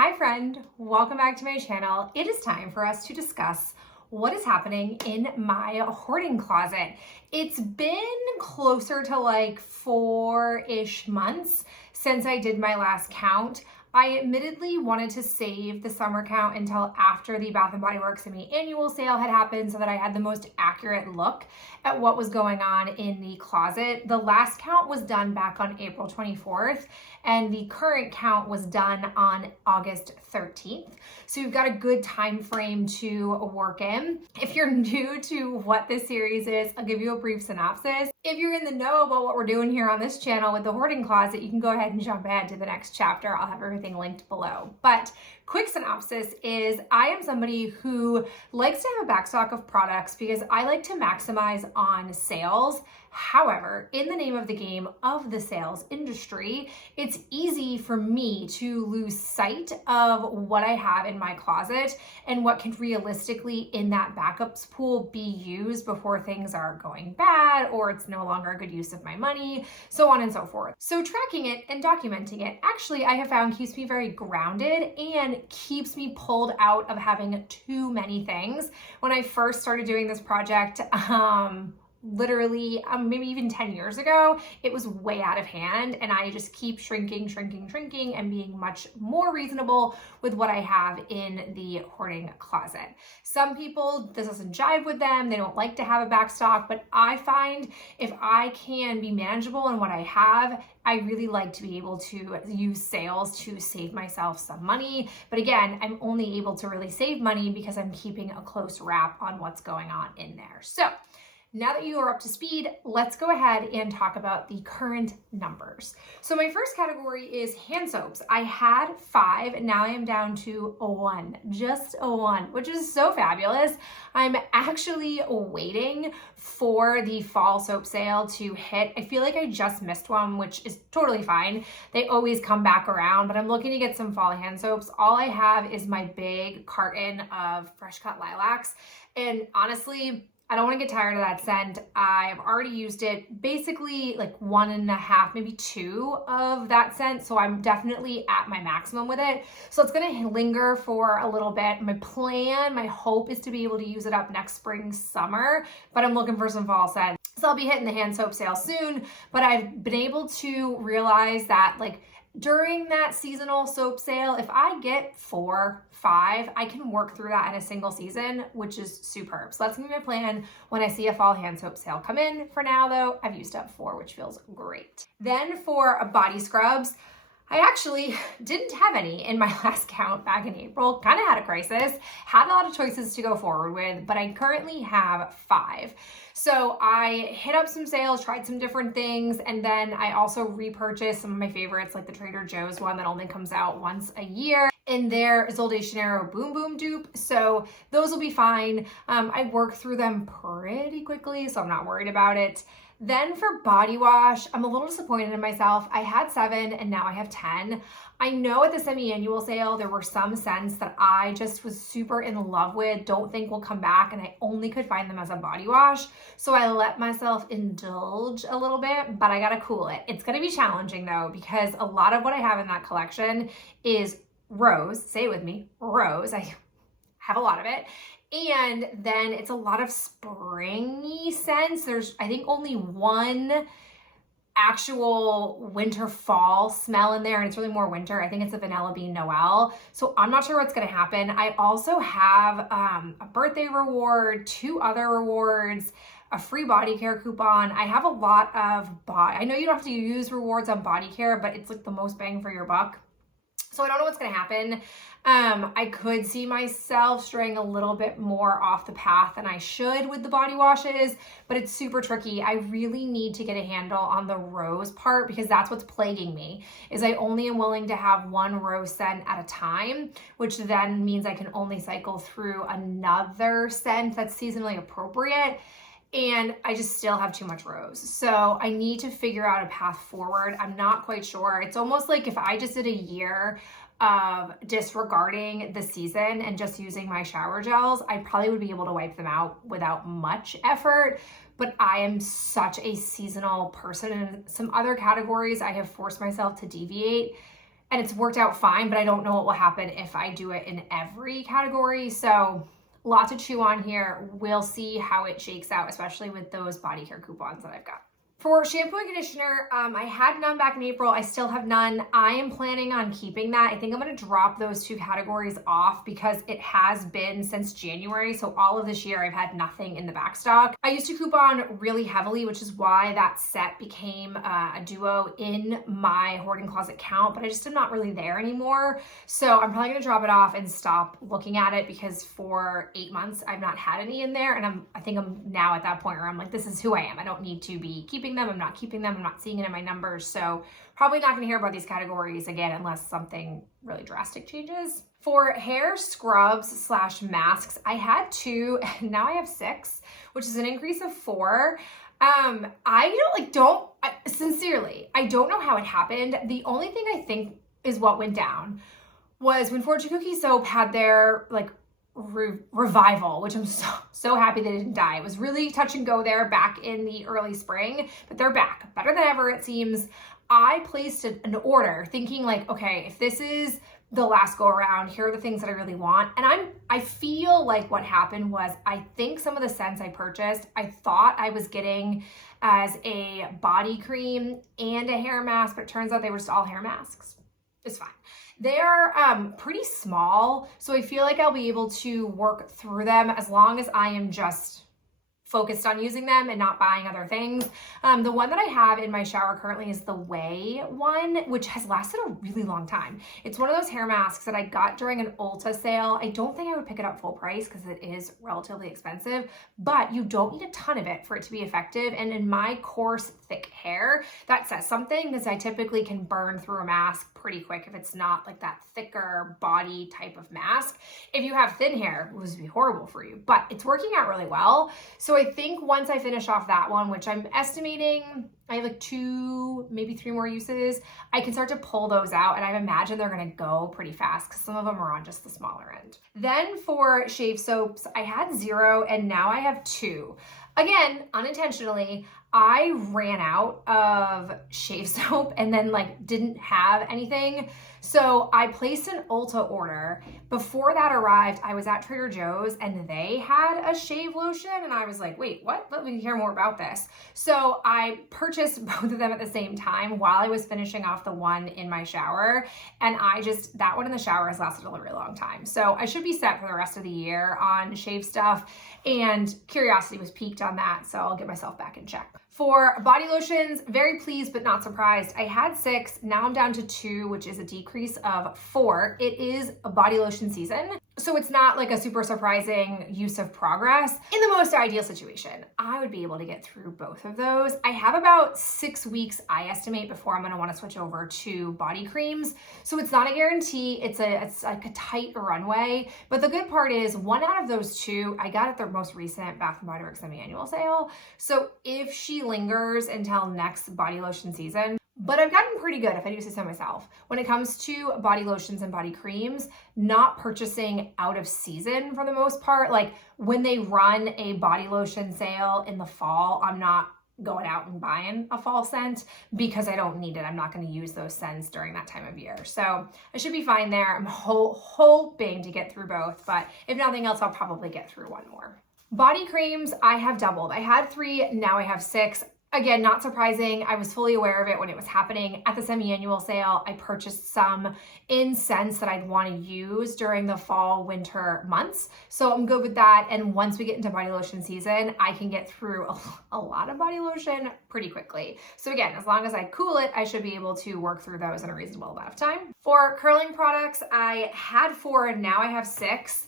Hi friend, welcome back to my channel. It is time for us to discuss what is happening in my hoarding closet. It's been closer to like 4-ish months since I did my last count. I admittedly wanted to save the summer count until after the Bath & Body Works semi-annual sale had happened so that I had the most accurate look at what was going on in the closet. The last count was done back on April 24th and the current count was done on August 13th. So you've got a good time frame to work in. If you're new to what this series is, I'll give you a brief synopsis. If you're in the know about what we're doing here on this channel with the hoarding closet, you can go ahead and jump ahead to the next chapter. I'll have everything linked below. But quick synopsis is I am somebody who likes to have a backstock of products because I like to maximize on sales. However, in the name of the game of the sales industry, it's easy for me to lose sight of what I have in my closet and what can realistically in that backups pool be used before things are going bad or it's no longer a good use of my money, so on and so forth. So tracking it and documenting it actually I have found keeps me very grounded and keeps me pulled out of having too many things. When I first started doing this project, literally maybe even 10 years ago, it was way out of hand and I just keep shrinking and being much more reasonable with what I have in the hoarding closet. Some people, this doesn't jive with them. They don't like to have a backstock, but I find if I can be manageable in what I have, I really like to be able to use sales to save myself some money. But again, I'm only able to really save money because I'm keeping a close wrap on what's going on in there. So now that you are up to speed, let's go ahead and talk about the current numbers. So my first category is hand soaps. I had 5 and now I am down to 1, just a 1, which is so fabulous. I'm actually waiting for the fall soap sale to hit. I feel like I just missed one, which is totally fine. They always come back around, but I'm looking to get some fall hand soaps. All I have is my big carton of fresh cut lilacs. And honestly, I don't want to get tired of that scent. I've already used it basically like 1.5, maybe 2 of that scent. So I'm definitely at my maximum with it. So it's going to linger for a little bit. My plan, my hope is to be able to use it up next spring, summer, but I'm looking for some fall scent. So I'll be hitting the hand soap sale soon, but I've been able to realize that like during that seasonal soap sale, if I get 4, 5, I can work through that in a single season, which is superb. So that's gonna be my plan when I see a fall hand soap sale come in. For now though, I've used up 4, which feels great. Then for body scrubs, I actually didn't have any in my last count back in April. Kind of had a crisis, had a lot of choices to go forward with, but I currently have 5. So I hit up some sales, tried some different things, and then I also repurchased some of my favorites, like the Trader Joe's one that only comes out once a year, and their Sol de Janeiro Boom Boom dupe. So those will be fine. I worked through them pretty quickly, so I'm not worried about it. Then for body wash, I'm a little disappointed in myself. I had 7 and now I have 10. I know at the semi-annual sale, there were some scents that I just was super in love with, don't think will come back, and I only could find them as a body wash. So I let myself indulge a little bit, but I gotta cool it. It's gonna be challenging though, because a lot of what I have in that collection is rose. Say it with me, rose. I have a lot of it. And then it's a lot of springy scents. There's, I think, only one actual winter fall smell in there, and it's really more winter. I think it's a Vanilla Bean Noel. So I'm not sure what's gonna happen. I also have a birthday reward, 2 other rewards, a free body care coupon. I have a lot of I know you don't have to use rewards on body care, but it's like the most bang for your buck. So I don't know what's gonna happen. I could see myself straying a little bit more off the path than I should with the body washes, but it's super tricky. I really need to get a handle on the rose part because that's what's plaguing me, is I only am willing to have 1 rose scent at a time, which then means I can only cycle through another scent that's seasonally appropriate. And I just still have too much rose. So I need to figure out a path forward. I'm not quite sure. It's almost like if I just did a year of disregarding the season and just using my shower gels, I probably would be able to wipe them out without much effort. But I am such a seasonal person. In some other categories, I have forced myself to deviate. and it's worked out fine, but I don't know what will happen if I do it in every category. So lots to chew on here. We'll see how it shakes out, especially with those body care coupons that I've got. For shampoo and conditioner, I had none back in April. I still have none. I am planning on keeping that. I think I'm going to drop those two categories off because it has been since January. So all of this year, I've had nothing in the back stock. I used to coupon really heavily, which is why that set became a duo in my Hoarding Closet count, but I just am not really there anymore. So I'm probably going to drop it off and stop looking at it because for 8 months, I've not had any in there. And I think I'm now at that point where I'm like, this is who I am. I don't need to be keeping them. I'm not keeping them. I'm not seeing it in my numbers. So probably not going to hear about these categories again unless something really drastic changes. For hair scrubs / masks, I had 2 and now I have 6, which is an increase of 4. Sincerely, I don't know how it happened. The only thing I think is what went down was when Fortune Cookie Soap had their revival, which I'm so happy they didn't die. It was really touch and go there back in the early spring, but they're back better than ever, it seems. I placed an order thinking like, okay, if this is the last go around, here are the things that I really want. And I feel like what happened was, I think some of the scents I purchased, I thought I was getting as a body cream and a hair mask, but it turns out they were just all hair masks. It's fine. They're pretty small, so I feel like I'll be able to work through them as long as I am just focused on using them and not buying other things. The one that I have in my shower currently is the Way one, which has lasted a really long time. It's one of those hair masks that I got during an Ulta sale. I don't think I would pick it up full price because it is relatively expensive, but you don't need a ton of it for it to be effective. And in my coarse, thick hair, that says something because I typically can burn through a mask pretty quick if it's not like that thicker body type of mask. If you have thin hair, it would be horrible for you, but it's working out really well. So I think once I finish off that one, which I'm estimating I have like 2, maybe 3 more uses, I can start to pull those out, and I imagine they're gonna go pretty fast because some of them are on just the smaller end. Then for shave soaps, I had 0 and now I have 2. Again, unintentionally, I ran out of shave soap and then didn't have anything. So I placed an Ulta order. Before that arrived, I was at Trader Joe's and they had a shave lotion and I was like, wait, what? Let me hear more about this. So I purchased both of them at the same time while I was finishing off the one in my shower. And that one in the shower has lasted a really long time. So I should be set for the rest of the year on shave stuff, and curiosity was piqued on that. So I'll get myself back in check. For body lotions, very pleased but not surprised. I had 6, now I'm down to 2, which is a decrease of 4. It is a body lotion season, so it's not like a super surprising use of progress. In the most ideal situation, I would be able to get through both of those. I have about 6 weeks, I estimate, before I'm gonna wanna switch over to body creams. So it's not a guarantee, it's like a tight runway. But the good part is 1 out of those 2, I got at their most recent Bath & Body Works semi-annual sale. So if she lingers until next body lotion season, but I've gotten pretty good, if I do say so myself, when it comes to body lotions and body creams, not purchasing out of season for the most part. Like when they run a body lotion sale in the fall, I'm not going out and buying a fall scent because I don't need it. I'm not going to use those scents during that time of year. So I should be fine there. I'm hoping to get through both, but if nothing else, I'll probably get through 1 more. Body creams, I have doubled. I had 3, now I have 6. Again, not surprising. I was fully aware of it when it was happening at the semi-annual sale. I purchased some in scents that I'd want to use during the fall, winter months. So I'm good with that. And once we get into body lotion season, I can get through a lot of body lotion pretty quickly. So again, as long as I cool it, I should be able to work through those in a reasonable amount of time. For curling products, I had 4, and now I have 6.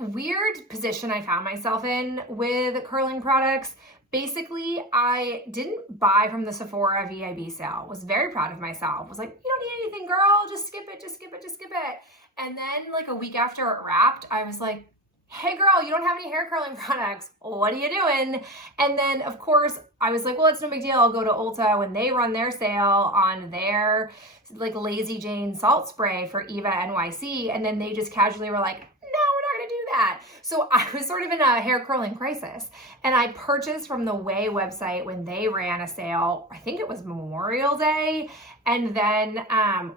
Weird position I found myself in with curling products. Basically, I didn't buy from the Sephora VIB sale. Was very proud of myself. Was like, you don't need anything, girl. Just skip it, just skip it, just skip it. And then like a week after it wrapped, I was like, hey girl, you don't have any hair curling products. What are you doing? And then of course I was like, well, it's no big deal. I'll go to Ulta when they run their sale on their like Lazy Jane salt spray for Eva NYC. And then they just casually were like, that. So I was sort of in a hair curling crisis, and I purchased from the Way website when they ran a sale. I think it was Memorial Day, and then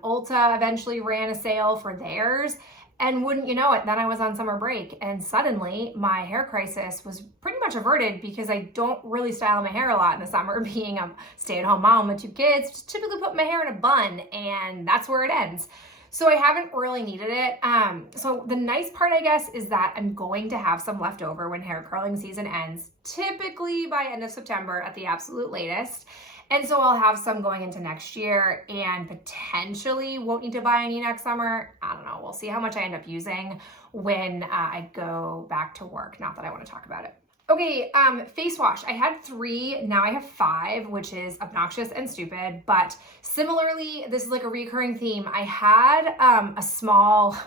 Ulta eventually ran a sale for theirs. And wouldn't you know it, then I was on summer break, and suddenly my hair crisis was pretty much averted because I don't really style my hair a lot in the summer. Being a stay-at-home mom with 2 kids, just typically put my hair in a bun, and that's where it ends. So I haven't really needed it. So the nice part, I guess, is that I'm going to have some left over when hair curling season ends, typically by end of September at the absolute latest. And so I'll have some going into next year and potentially won't need to buy any next summer. I don't know. We'll see how much I end up using when I go back to work. Not that I want to talk about it. Okay, face wash. I had 3, now I have 5, which is obnoxious and stupid, but similarly, this is like a recurring theme. I had a small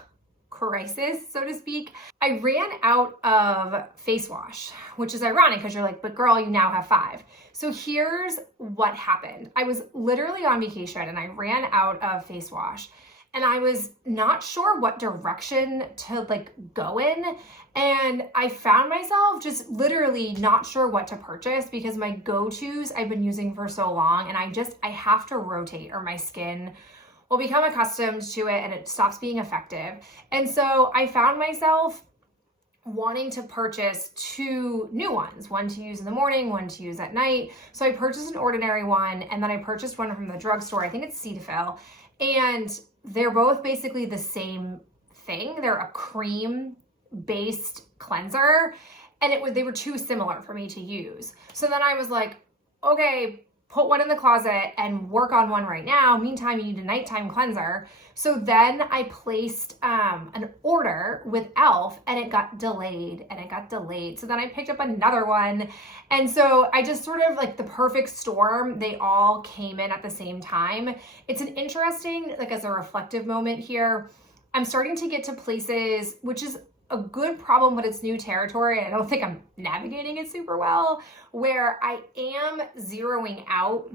crisis, so to speak. I ran out of face wash, which is ironic because you're like, but girl, you now have 5. So here's what happened. I was literally on vacation and I ran out of face wash, and I was not sure what direction to like go in. And I found myself just literally not sure what to purchase because my go-tos I've been using for so long, and I have to rotate or my skin will become accustomed to it and it stops being effective. And so I found myself wanting to purchase 2 new ones, one to use in the morning, one to use at night. So I purchased an ordinary one, and then I purchased one from the drugstore. I think it's Cetaphil, and they're both basically the same thing. They're a cream-based cleanser, and they were too similar for me to use. So then I was like, okay, put one in the closet and work on one right now. Meantime, you need a nighttime cleanser. So then I placed an order with e.l.f. and it got delayed and it got delayed. So then I picked up another one. And so I just sort of like the perfect storm. They all came in at the same time. It's an interesting, like as a reflective moment here, I'm starting to get to places, which is a good problem, but it's new territory. I don't think I'm navigating it super well, where I am zeroing out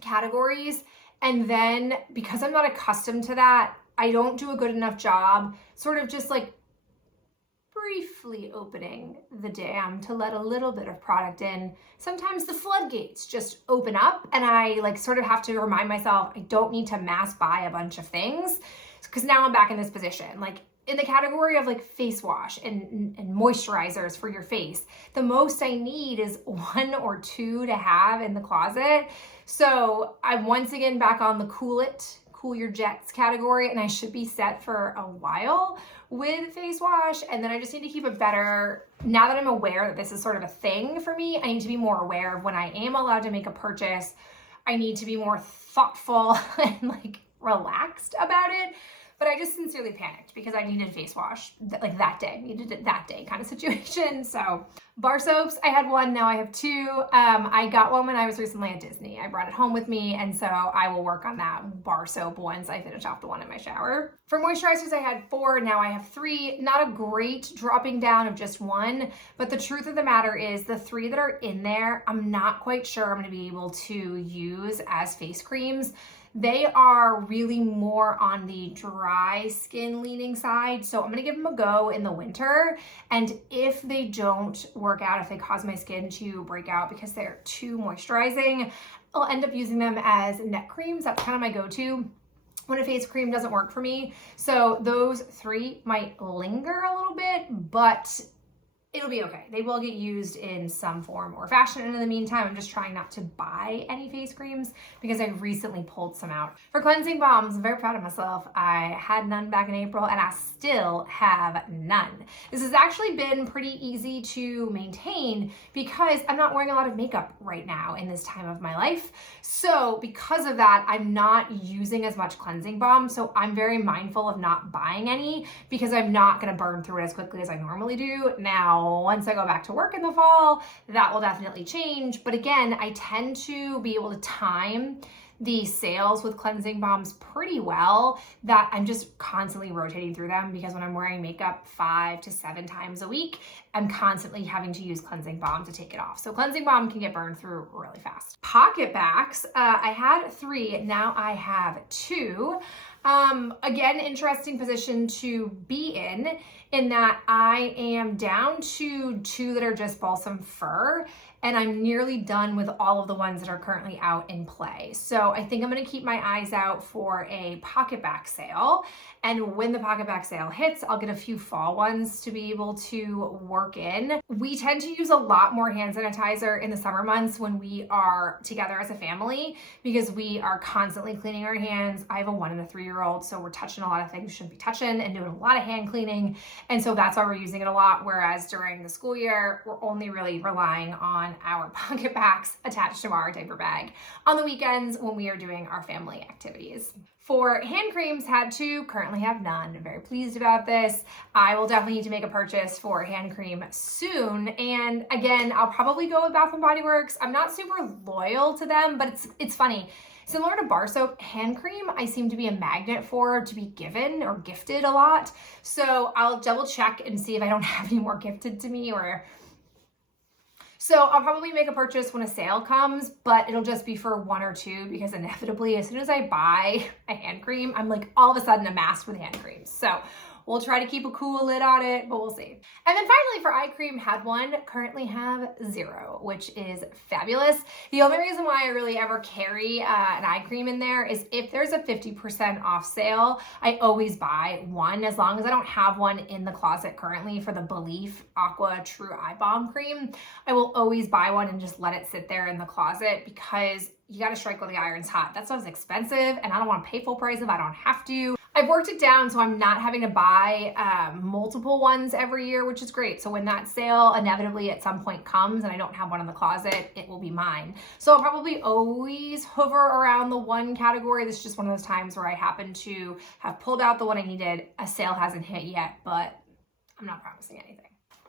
categories. And then because I'm not accustomed to that, I don't do a good enough job sort of just like briefly opening the dam to let a little bit of product in. Sometimes the floodgates just open up and I like sort of have to remind myself I don't need to mass buy a bunch of things, because now I'm back in this position. Like in the category of like face wash and moisturizers for your face, the most I need is 1 or 2 to have in the closet. So I'm once again back on the cool your jets category, and I should be set for a while with face wash. And then I just need to keep it better. Now that I'm aware that this is sort of a thing for me, I need to be more aware of when I am allowed to make a purchase. I need to be more thoughtful and like relaxed about it. But I just sincerely panicked because I needed face wash like that day, needed it that day kind of situation. So bar soaps, I had 1, now I have 2. I got one when I was recently at Disney. I brought it home with me, and so I will work on that bar soap once I finish off the one in my shower. For moisturizers, I had 4, now I have 3. Not a great dropping down of just 1, but the truth of the matter is the 3 that are in there, I'm not quite sure I'm gonna be able to use as face creams. They are really more on the dry skin leaning side. So I'm gonna give them a go in the winter. And if they don't work out, if they cause my skin to break out because they're too moisturizing, I'll end up using them as neck creams. That's kind of my go-to when a face cream doesn't work for me. So those 3 might linger a little bit, but it'll be okay. They will get used in some form or fashion. And in the meantime, I'm just trying not to buy any face creams because I recently pulled some out. For cleansing balms, I'm very proud of myself. I had none back in April and I still have none. This has actually been pretty easy to maintain because I'm not wearing a lot of makeup right now in this time of my life. So because of that, I'm not using as much cleansing balm. So I'm very mindful of not buying any because I'm not gonna burn through it as quickly as I normally do. Now, once I go back to work in the fall, that will definitely change. But again, I tend to be able to time the sales with cleansing balms pretty well, that I'm just constantly rotating through them because when I'm wearing makeup 5 to 7 times a week, I'm constantly having to use cleansing balm to take it off. So cleansing balm can get burned through really fast. Pocket backs, I had 3, now I have 2. Again, interesting position to be in that I am down to 2 that are just balsam fir, and I'm nearly done with all of the ones that are currently out in play. So I think I'm gonna keep my eyes out for a pocket back sale. And when the pocket back sale hits, I'll get a few fall ones to be able to work in. We tend to use a lot more hand sanitizer in the summer months when we are together as a family because we are constantly cleaning our hands. I have a 1 and a 3-year-old, so we're touching a lot of things we shouldn't be touching and doing a lot of hand cleaning. And so that's why we're using it a lot. Whereas during the school year, we're only really relying on our pocket backs attached to our diaper bag on the weekends when we are doing our family activities. For hand creams, had to, currently have none. I'm very pleased about this. I will definitely need to make a purchase for hand cream soon. And again, I'll probably go with Bath & Body Works. I'm not super loyal to them, but it's funny. Similar to bar soap, hand cream, I seem to be a magnet for to be given or gifted a lot. So I'll double check and see if I don't have any more gifted to me so I'll probably make a purchase when a sale comes, but it'll just be for 1 or 2 because inevitably as soon as I buy a hand cream, I'm like all of a sudden amassed with hand creams. So we'll try to keep a cool lid on it, but we'll see. And then finally for eye cream, had 1, currently have 0, which is fabulous. The only reason why I really ever carry an eye cream in there is if there's a 50% off sale, I always buy 1 as long as I don't have one in the closet currently for the Belief Aqua True Eye Balm Cream. I will always buy 1 and just let it sit there in the closet because you got to strike while the iron's hot. That stuff's expensive and I don't want to pay full price if I don't have to. I've worked it down so I'm not having to buy multiple ones every year, which is great. So when that sale inevitably at some point comes and I don't have one in the closet, it will be mine. So I'll probably always hover around the 1 category. This is just one of those times where I happen to have pulled out the one I needed. A sale hasn't hit yet, but I'm not promising anything.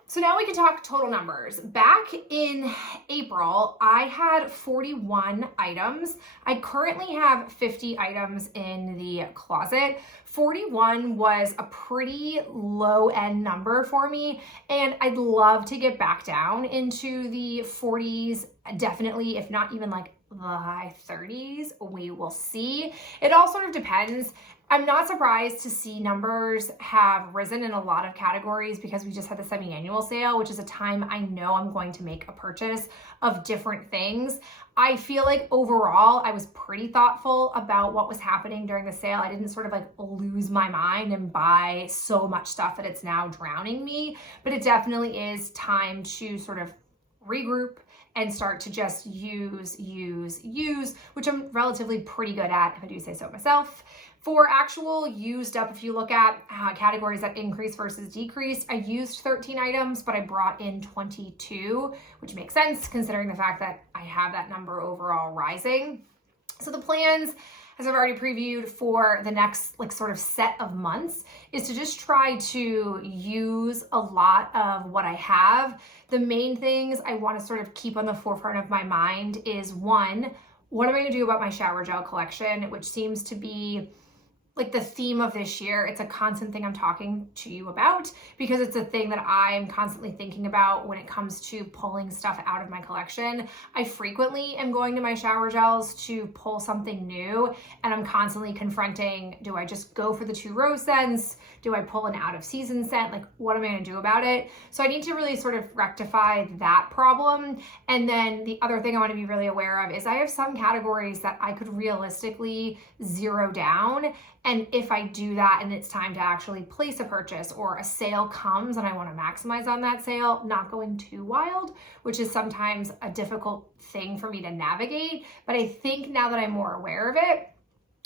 So now we can talk total numbers. Back in April, I had 41 items. I currently have 50 items in the closet. 41 was a pretty low end number for me, and I'd love to get back down into the 40s, definitely, if not even like the high 30s. We will see. It all sort of depends. I'm not surprised to see numbers have risen in a lot of categories because we just had the semi-annual sale, which is a time I know I'm going to make a purchase of different things. I feel like overall, I was pretty thoughtful about what was happening during the sale. I didn't sort of like lose my mind and buy so much stuff that it's now drowning me, but it definitely is time to sort of regroup and start to just use, which I'm relatively pretty good at, if I do say so myself. For actual used up, if you look at categories that increased versus decreased, I used 13 items, but I brought in 22, which makes sense considering the fact that I have that number overall rising. So the plans, as I've already previewed for the next like sort of set of months, is to just try to use a lot of what I have. The main things I want to sort of keep on the forefront of my mind is 1, what am I going to do about my shower gel collection, which seems to be like the theme of this year. It's a constant thing I'm talking to you about because it's a thing that I'm constantly thinking about when it comes to pulling stuff out of my collection. I frequently am going to my shower gels to pull something new, and I'm constantly confronting, do I just go for the 2 rose scents? Do I pull an out of season scent? Like, what am I going to do about it? So I need to really sort of rectify that problem. And then the other thing I want to be really aware of is I have some categories that I could realistically zero down. And if I do that and it's time to actually place a purchase or a sale comes and I want to maximize on that sale, not going too wild, which is sometimes a difficult thing for me to navigate. But I think now that I'm more aware of it,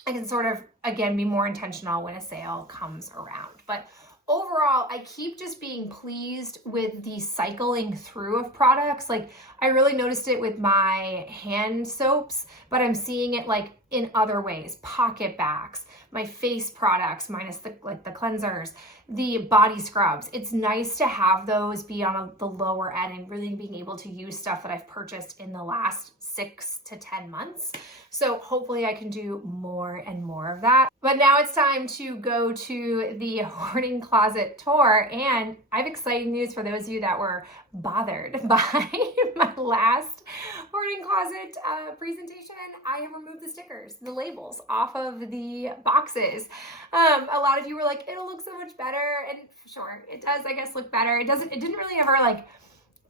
I can sort of, again, be more intentional when a sale comes around. But overall, I keep just being pleased with the cycling through of products. Like, I really noticed it with my hand soaps, but I'm seeing it like in other ways. Pocket backs, my face products, minus the cleansers, the body scrubs. It's nice to have those be on the lower end and really being able to use stuff that I've purchased in the last 6 to 10 months. So hopefully I can do more and more of that. But now it's time to go to the hoarding closet closet tour, and I have exciting news for those of you that were bothered by my last hoarding closet presentation. I have removed the stickers, the labels off of the boxes. A lot of you were like, it'll look so much better, and sure, it does, I guess, look better. It didn't really ever like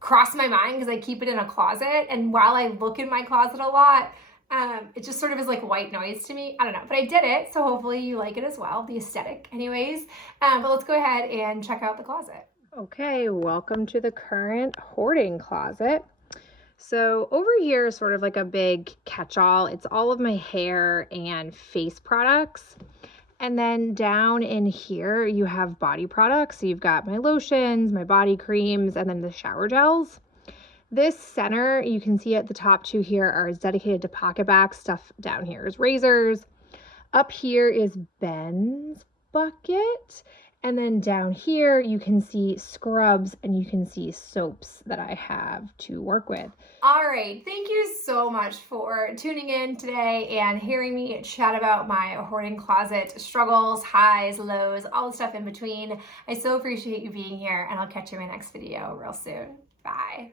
cross my mind because I keep it in a closet, and while I look in my closet a lot, it just sort of is like white noise to me. I don't know, but I did it, so hopefully you like it as well, the aesthetic anyways. But let's go ahead and check out the closet. Okay, welcome to the current hoarding closet. So over here is sort of like a big catch-all. It's all of my hair and face products. And then down in here, you have body products. So you've got my lotions, my body creams, and then the shower gels. This center, you can see at the top two here are dedicated to pocket bags. Stuff down here is razors. Up here is Ben's bucket. And then down here, you can see scrubs and you can see soaps that I have to work with. All right, thank you so much for tuning in today and hearing me chat about my hoarding closet struggles, highs, lows, all the stuff in between. I so appreciate you being here, and I'll catch you in my next video real soon. Bye.